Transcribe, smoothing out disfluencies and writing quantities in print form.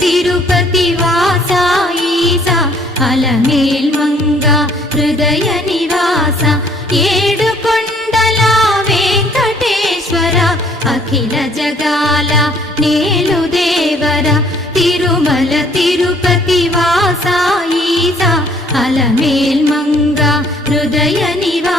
తిరుపతి వాస ఈసా అలమేల్ మంగ హృదయ నివాస ఏడు కొండల వెంకటేశ్వర అఖిల జగాల నేలు దేవర తిరుమల తిరుపతి వాస ఈసా అలమేల్ మంగ హృదయ నివాస